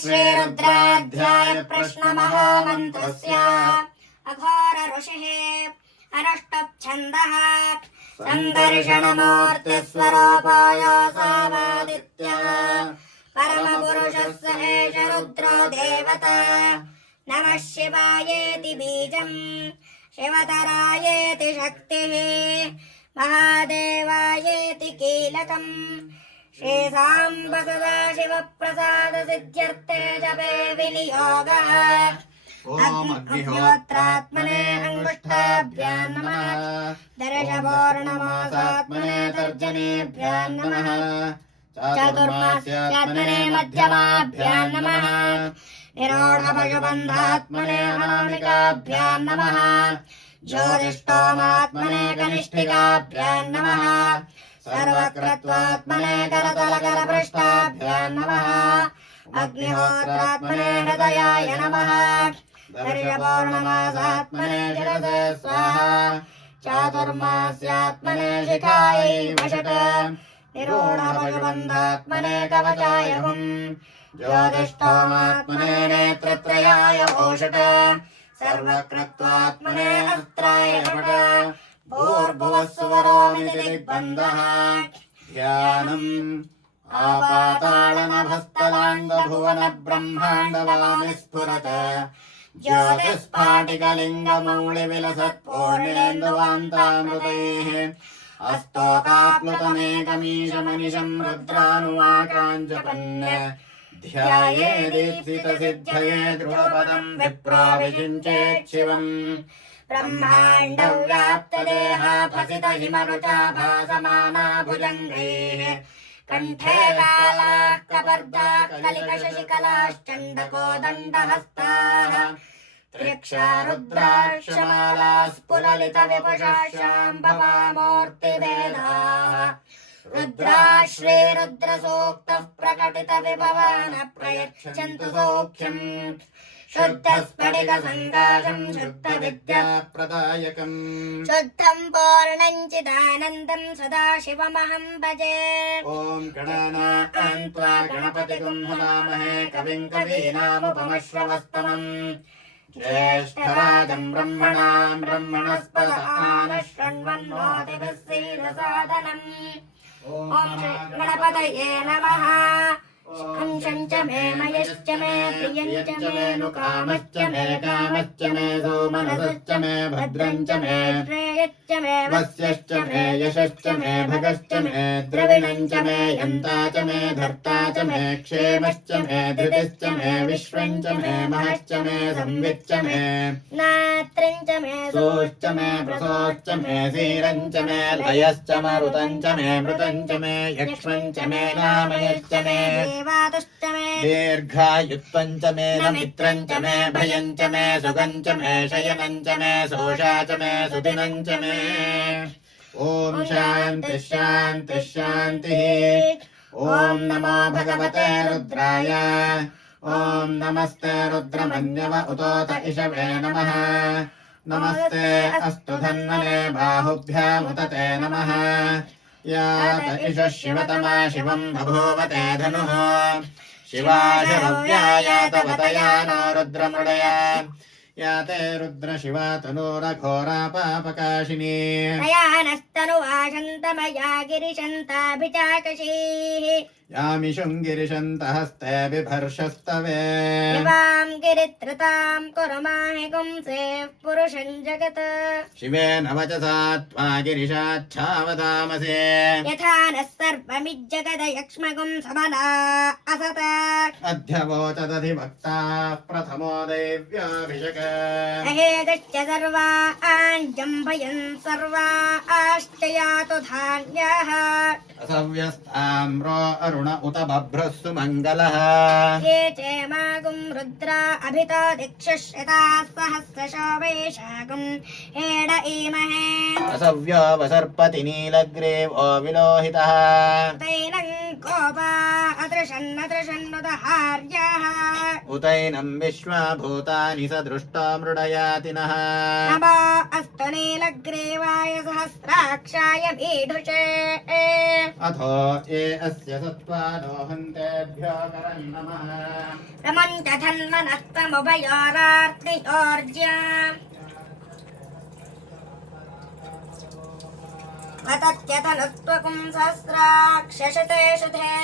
श्रीरुद्राध्याय प्रश्नमहामन्त्रस्य अघोर ऋषिः अनष्टच्छन्दः सन्दर्शनमूर्तिस्वरूपायोऽसावादित्यः परमपुरुषस्य एष रुद्रो देवता नमः शिवायेति बीजम् शिवतरायेति शक्तिः महादेवायेति कीलकम् श्रीसाम्ब सदाशिवप्रसाद सिद्ध्यर्थे जपे विनियोगः ॐ अग्निहोत्रात्मने अंगुष्ठाभ्यां नमः दर्शपूर्णमासात्मने तर्जनीभ्यां नमः चातुर्मास्यात्मने मध्यमाभ्यां नमः निरोढपशुबन्धात्मने अनामिकाभ्यां नमः ज्योतिष्ठोमात्मने कनिष्ठिकाभ्यां नमः सर्वकृत्वात्मने करतलकरपृष्ठाभ्यां नमः अग्निहोत्रात्मने हृदयाय नमः दर्शपूर्णमासात्मने शिरसे स्वाहा चातुर्मास्यात्मने शिखायै वषट् निरूढपशुबन्धात्मने कवचाय हुम् ज्योतिष्ठोमात्मने नेत्रत्रयाय भूषट सर्वकृत्वात्मने अस्त्राय फट् भूर्भुवस्सुवरोमिति दिग्बन्धः ध्यानम् आपातालनभस्तलाण्डभुवन ब्रह्माण्डवामि स्फुरत् ज्योतिस्फाटिकलिङ्गमौळिविलसत्पूर्णेन्दुवान्तामृतैः अस्तोकाप्लुतमेकमीशमनिशम् रुद्रानुवाकाञ्जपन् ध्यायेदीप्सितसिद्धये ध्रुवपदम् विप्राविचिञ्चेत् शिवम् ब्रह्माण्डव्याप्तदेहा भसितहिमरुचा भासमाना भुजङ्गैः कण्ठे कालाः कपर्दा कलिकशशिकलाश्चण्डकोदण्डहस्ताः त्र्यक्षा रुद्राक्षमाला स्फुललितविपुषा शाम्भवामूर्तिभेदाः रुद्रा श्रीरुद्रसूक्तः प्रकटितविभवानः प्रयच्छन्तु सौख्यम् शुद्धस्फटिकसङ्काशम् शुद्धविद्याप्रदायकम् शुद्धम् पूर्णम् चिदानन्दम् सदा शिवमहम् भजे ॐ गणानाम् त्वा गणपतिगुम् हवामहे कविम् कवीनामुपमश्रवस्तमम् ज्येष्ठराजम् ब्रह्मणाम् ब्रह्मणस्पत नः शृण्वन्नोतिभिः सीदसादनम् ॐ गणपतये नमः अंशं च मे मयश्च मे प्रियं च मे नुकामश्च मे कामश्च मे सोमनसश्च मे भद्रं च मे श्रेयश्च मे वस्यश्च मे यशश्च मे भगश्च मे द्रविणं च मे यन्ता च मे धर्ता च मे क्षेमश्च मे धृतिश्च मे विश्वं च मे महश्च मे संविच्च मे नात्रं च मे सोश्च मे प्रसोश्च मे धीरं च मे लयश्च मरुतं च मे मृतं च मे यक्ष्मं च मे नामयश्च मे दीर्घायुत्वं च मे नमित्रं च मे भयं च मे सुगं च मे शयनं च मे सोषा च मे सुदिनं च मे ॐ शान्तिः शान्तिः शान्तिः ॐ नमो भगवते रुद्राय ॐ नमस्ते रुद्रमन्यव उतोत इषवे नमः नमस्ते अस्तु धन्वने बाहुभ्यामुत ते नमः यात इषः शिवतमा शिवम् बभूवते धनुः शिवाशरव्या यातवतया नो रुद्रमृडया याते रुद्रशिवा तनूरघोरा पापकाशिनी नयानस्तनुवाशन्तमया गिरिशन्ताभिचाकशीः यामिषुं गिरिशन्तहस्ते बिभर्षस्तवे शिवां गिरित्रतां कुरु माहि पुंसेः पुरुषं जगत् शिवेन वचसा त्वा गिरिशाच्छावतामसे यथा नः सर्वमिज्जगदयक्ष्मगुं समना असत अध्यवोचदधिभक्ता प्रथमो दैव्याभिषक अहेगश्च सर्वा आञ्जम्भयन् सर्वा आश्चयातु धान्याः असव्यस्ताम्रो अरुण उत बभ्रस्सु मङ्गलः ये चेमागुं रुद्रा अभितो दिक्षुष्यताः सहस्रशो वैशाखम् हेड ईमहे असव्यो वसर्पति नीलग्रीवो विलोहितः तैनं गोपा अत्र तृषन्नुदहार्याः उतैनं विश्वा भूतानि स दृष्टो मृडयाति नः नमो अस्तु नीलग्रीवाय सहस्राक्षाय मीढुषे अथो ये अस्य सत्त्वानो हन्तेभ्यो करन्नमः रमञ्च धन्वनस्तमुभयोरार्तियोर्ज्य वतत्यतनुस्त्वकुं सहस्राक्षशते शुधे